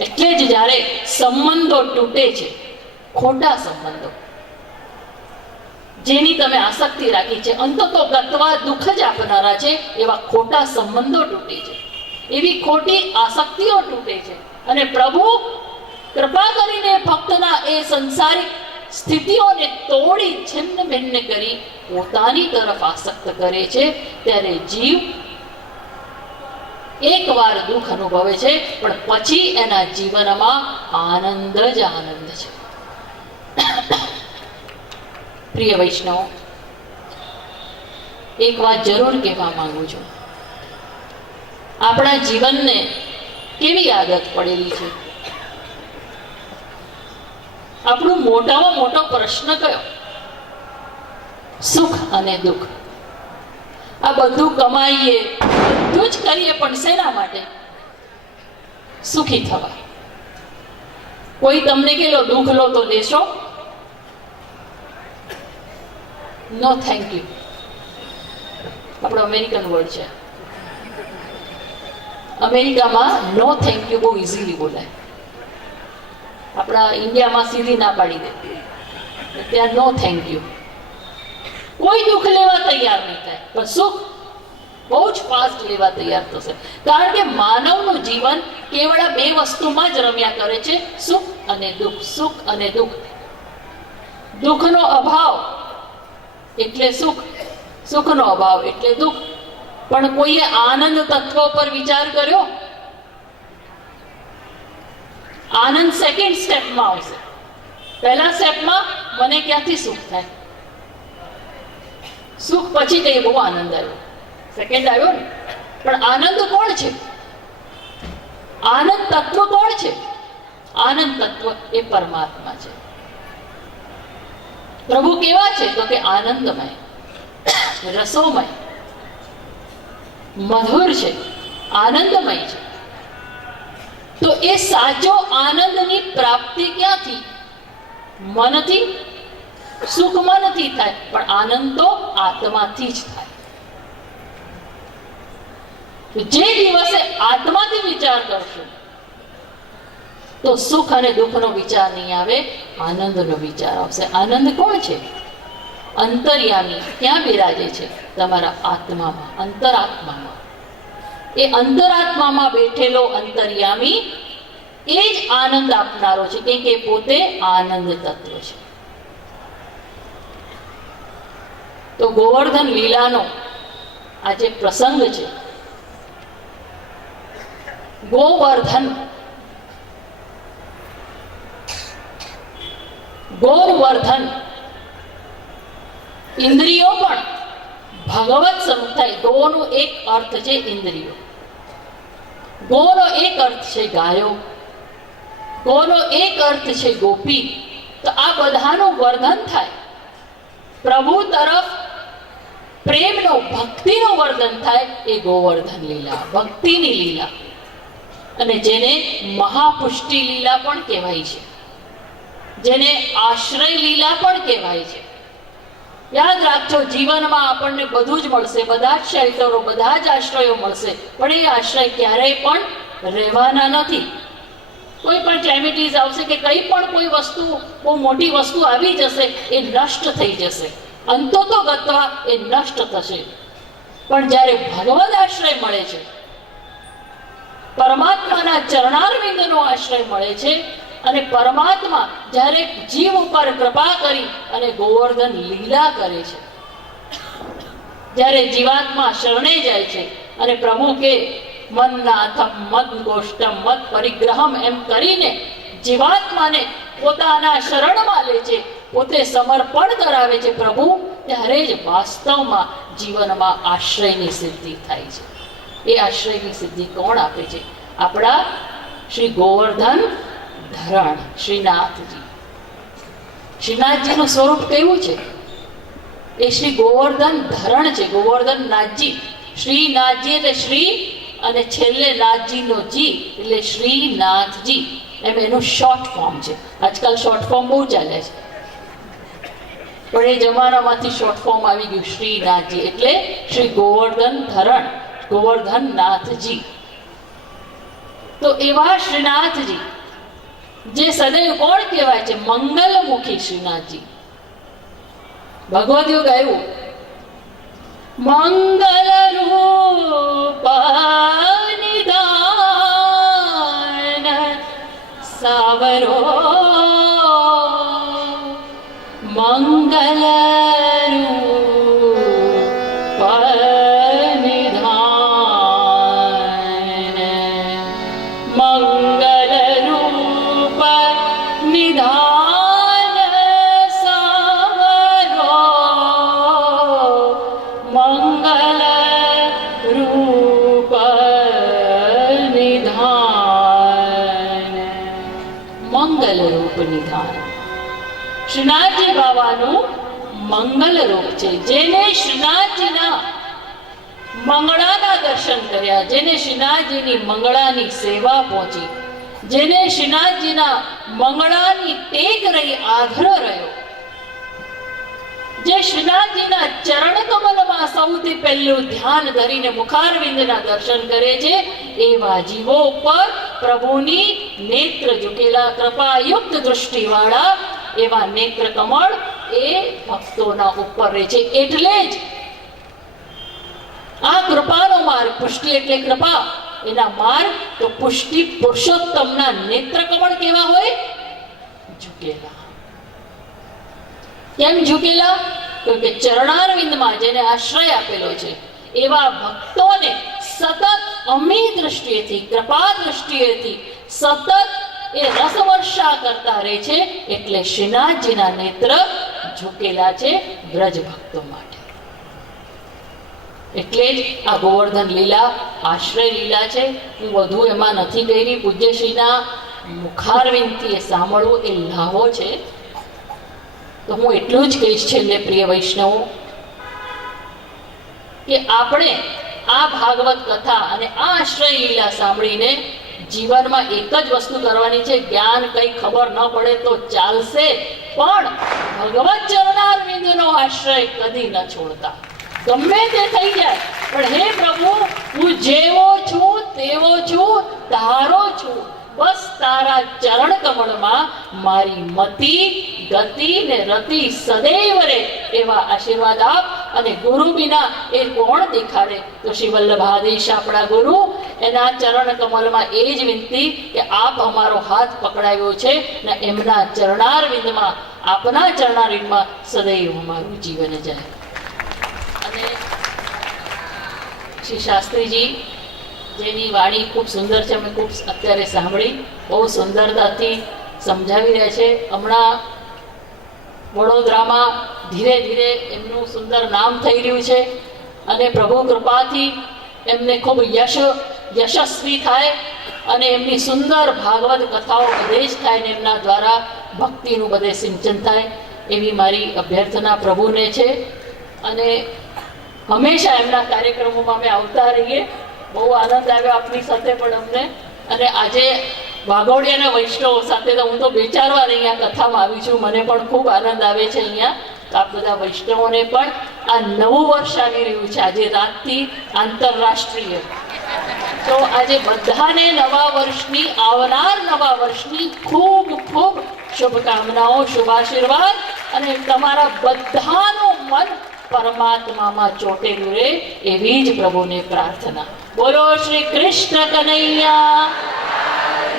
એટલે જ જ્યારે સંબંધો તૂટે છે, ખોટા સંબંધો જેની તમે આસક્તિ રાખી છે, અંતતો ગતવા દુઃખ જ આપનારા છે, એવા ખોટા સંબંધો તૂટે છે, એવી ખોટી આસક્તિઓ તૂટે છે. અને પ્રભુ કૃપા કરીને ભક્તના એ સંસારિક સ્થિતિઓને તોડી છિન્ન ભિન્ન કરી પોતાની તરફ આસક્ત કરે છે. ત્યારે જીવ એકવાર દુઃખ અનુભવે છે, પણ પછી એના જીવનમાં આનંદ જ આનંદ છે. પ્રિય વૈષ્ણવ, એક વાત જરૂર કહેવા માંગુ છું. આપણા જીવનને કેવી આદત પડેલી છે? આપણો મોટામાં મોટો પ્રશ્ન કયો? સુખ અને દુઃખ. આ બધું કમાઈએ, બધું જ કરીએ, પણ શેના માટે? સુખી થવા. કોઈ તમને કે લો દુઃખ લો તો લેશો? No thank you. આપણો અમેરિકન વર્ડ છે. અમેરિકામાં નો થેન્ક યુ બહુ ઇઝીલી બોલાય. આપણા ઇન્ડિયામાં સીધી ના પાડી દે, ત્યાં નો થેન્ક યુ. કોઈ દુઃખ લેવા તૈયાર નહીં થાય, પણ સુખ બહુ જ ફાસ્ટ લેવા તૈયાર થશે. કારણ કે માનવનું જીવન કેવળ બે વસ્તુમાં જ રમ્યા કરે છે, સુખ અને દુઃખ. સુખ અને દુઃખ. દુઃખનો અભાવ એટલે સુખ, સુખનો અભાવ એટલે દુઃખ. પણ કોઈએ આનંદ તત્વ પર વિચાર કર્યો? આનંદ સેકન્ડ સ્ટેપમાં આવશે. પહેલા સ્ટેપમાં મને ક્યાંથી સુખ થાય? સુખ પછી કઈ બહુ આનંદ આવ્યો, સેકન્ડ આવ્યો ને. પણ આનંદ કોણ છે? આનંદ તત્વ કોણ છે? આનંદ તત્વ એ પરમાત્મા છે. પ્રભુ કેવા છે? તો કે આનંદમય, રસોમય, મધુર છે, આનંદમય છે. તો એ સાચો આનંદની પ્રાપ્તિ ક્યાંથી? મનથી? સુખ મનથી થાય, પણ આનંદ તો આત્માથી જ થાય. જે દિવસે આત્માથી વિચાર કરશો તો સુખ અને દુઃખનો વિચાર નહીં આવે, આનંદનો વિચાર આવશે. આનંદ કોણ છે? અંતર્યામી. ક્યાં બિરાજે છે? તમારા આત્મામાં, અંતરાત્મામાં. એ અંતરાત્મામાં બેઠેલો અંતર્યામી એ જ આનંદ આપનારો છે, કેમ કે પોતે આનંદ તત્વ છે. તો ગોવર્ધન લીલાનો આ જે પ્રસંગ છે, ગોવર્ધન, ગોવર્ધન, ઇન્દ્રિયો પણ ભગવત સ્વરૂપ થાય. ગોનો એક અર્થ છે ઇન્દ્રિયો, ગોનો એક અર્થ છે ગાયો, ગોનો એક અર્થ છે ગોપી. તો આ બધાનું વર્ધન થાય, પ્રભુ તરફ પ્રેમનો, ભક્તિનું વર્ધન થાય. એ ગોવર્ધન લીલા, ભક્તિની લીલા. અને જેને મહાપુષ્ટિ લીલા પણ કહેવાય છે, જેને આશ્રય લીલા પણ કહેવાય છે. યાદ રાખજો, જીવનમાં આપણને બધું જ મળશે, બધા જ શેલ્ટરો, બધા જ આશ્રયો મળશે, પણ એ આશ્રય ક્યારેય પણ રહેવાના નથી. કોઈ પણ કેલેમિટીઝ આવશે કે કંઈ પણ કોઈ વસ્તુ, બહુ મોટી વસ્તુ આવી જશે, એ નષ્ટ થઈ જશે, અંતો તો ગતવા એ નષ્ટ થશે. પણ જ્યારે ભગવદ આશ્રય મળે છે, પરમાત્માના ચરણારવિંદનો આશ્રય મળે છે, અને પરમાત્મા જ્યારે જીવ ઉપર કૃપા કરી અને ગોવર્ધન લીલા કરે છે, જ્યારે જીવાત્મા શરણે જાય છે અને પ્રભુ કે મન્નાથમ મદ ગોષ્ઠમ મદ પરિગ્રહમ એમ કરીને જીવાત્માને પોતાના શરણમાં લે છે, પોતે સમર્પણ કરાવે છે પ્રભુ, ત્યારે જ વાસ્તવમાં જીવનમાં આશ્રયની સિદ્ધિ થાય છે. એ આશ્રયની સિદ્ધિ કોણ આપે છે? આપણા શ્રી ગોવર્ધન ધરણ શ્રીનાથજી. શ્રીનાથજીનું સ્વરૂપ કેવું છે? એ શ્રી ગોવર્ધન ધરણ છે, ગોવર્ધન નાથજી. શ્રીનાથજી એટલે શ્રી અને છેલ્લે નાથજીનો જી એટલે શ્રીનાથજી, એમ એનું શોર્ટ ફોર્મ છે. આજકાલ શોર્ટ ફોર્મ બહુ ચાલે છે, પણ એ જમાનામાંથી શોર્ટ ફોર્મ આવી ગયું શ્રીનાથજી, એટલે શ્રી ગોવર્ધન ધરણ, ગોવર્ધન નાથજી. તો એવા શ્રીનાથજી જે સદૈવ કોણ કહેવાય છે? મંગલમુખી શ્રીનાથજી. ભગવદ્યું ગાયું, મંગલ રૂપ નિદાન સાવરો મંગલ રૂપ નિધાન મંગલ રૂપ નિધાન સાવરો મંગલ રૂપ નિધાન મંગલ રૂપ નિધાન. શ્રીનાથજી બાવાનું મંગલ રૂપ છે. જેને શ્રીનાથજીના મંગળાના દર્શન કર્યા, જેને શ્રીનાથજીની મંગળાની સેવા પહોંચી, જેને શ્રીનાથજીના મંગળાની ટેક રહી, આગ્રહ રહ્યો, જે શ્રીનાથજીના ચરણ કમલમાં સૌથી પહેલું ધ્યાન ધરીને મુખારવિંદના દર્શન કરે છે, એવા જીવો ઉપર પ્રભુની નેત્ર ઝુકેલા કૃપાયુક્ત દૃષ્ટિવાળા એવા નેત્ર કમળ એ ભક્તોના ઉપર રહે છે. એટલે જ આ કૃપાનો માર્ગ, પુષ્ટિ એટલે કૃપા, એના માર્ગ તો પુષ્ટિ પુરુષોત્તમના નેત્ર કમળ કેવા હોય? ઝુકેલા. કેમ ઝુકેલા? કે ચરણારવિંદમાં જેને આશ્રય આપેલો છે એવા ભક્તોને સતત અમી દ્રષ્ટિએથી, કૃપા દ્રષ્ટિએથી સતત એ રસવર્ષા કરતા રહે છે. એટલે શ્રીનાથજીના નેત્ર ઝુકેલા છે બ્રજ ભક્તો માટે. એટલે જ આ ગોવર્ધન લીલા આશ્રય લીલા છે. હું વધુ એમાં નથી ગઈ. પૂજ્યશ્રીના મુખારવિંદથી એ સાંભળવું એ લાહો છે. તો હું એટલું જ કહીશ છેલ્લે, પ્રિય વૈષ્ણવો, કે આપણે આ ભાગવત કથા અને આ આશ્રય લીલા સાંભળીને જીવનમાં એક જ વસ્તુ કરવાની છે. જ્ઞાન કઈ ખબર ન પડે તો ચાલશે, પણ ભગવત ચરણારવિંદનો આશ્રય કદી ન છોડતા. ગમે તે થઈ જાય, પણ હે પ્રભુ, હું જેવો છું તેવો છું, તારો છું. બસ તારા ચરણ કમળમાં મારી મતિ, ગતિ ને રતિ સદૈવ રહે, એવા આશીર્વાદ આપ. અને ગુરુ વિના એ કોણ દેખાડે? તો શ્રી વલ્લભાધીશ આપણા ગુરુ, એના ચરણ કમલમાં એ જ વિનંતી કે આપ અમારો હાથ પકડાવ્યો છે ને એમના ચરણારવિંદમાં, આપના ચરણારવિંદમાં સદૈવ અમારું જીવન જાય. અને શ્રી શાસ્ત્રીજી જેની વાણી ખૂબ સુંદર છે, અમે ખૂબ અત્યારે સાંભળી, બહુ સુંદરતાથી સમજાવી રહ્યા છે. હમણાં વડોદરામાં ધીરે ધીરે એમનું સુંદર નામ થઈ રહ્યું છે અને પ્રભુ કૃપાથી એમને ખૂબ યશસ્વી થાય અને એમની સુંદર ભાગવત કથાઓ બધે જ થાય ને એમના દ્વારા ભક્તિનું બધે સિંચન થાય, એવી મારી અભ્યર્થના પ્રભુને છે. અને હંમેશા એમના કાર્યક્રમોમાં અમે આવતા રહીએ. બહુ આનંદ આવ્યો આપની સાથે પણ અમને. અને આજે વાઘોડિયાના વૈષ્ણવો સાથે તો હું તો 2-4 વાર અહીંયા કથામાં આવી છું. મને પણ ખૂબ આનંદ આવે છે અહીંયા. આપ બધા વૈષ્ણવોને પણ આ નવું વર્ષ આવી રહ્યું છે. આજે રાતથી આંતરરાષ્ટ્રીય, તો આજે બધાને નવા વર્ષની, આવનાર નવા વર્ષની ખૂબ ખૂબ શુભકામનાઓ, શુભાશીર્વાદ. અને તમારા બધાનું મન પરમાત્મામાં ચોટેલું રહે એવી જ પ્રભુને પ્રાર્થના. બોલો શ્રી કૃષ્ણ કનૈયા,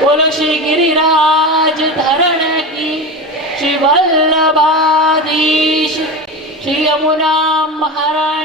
બોલો શ્રી ગિરિરાજ ધરણ કી, શ્રી વલ્લભાધીશ, શ્રી યમુના મહારાજ.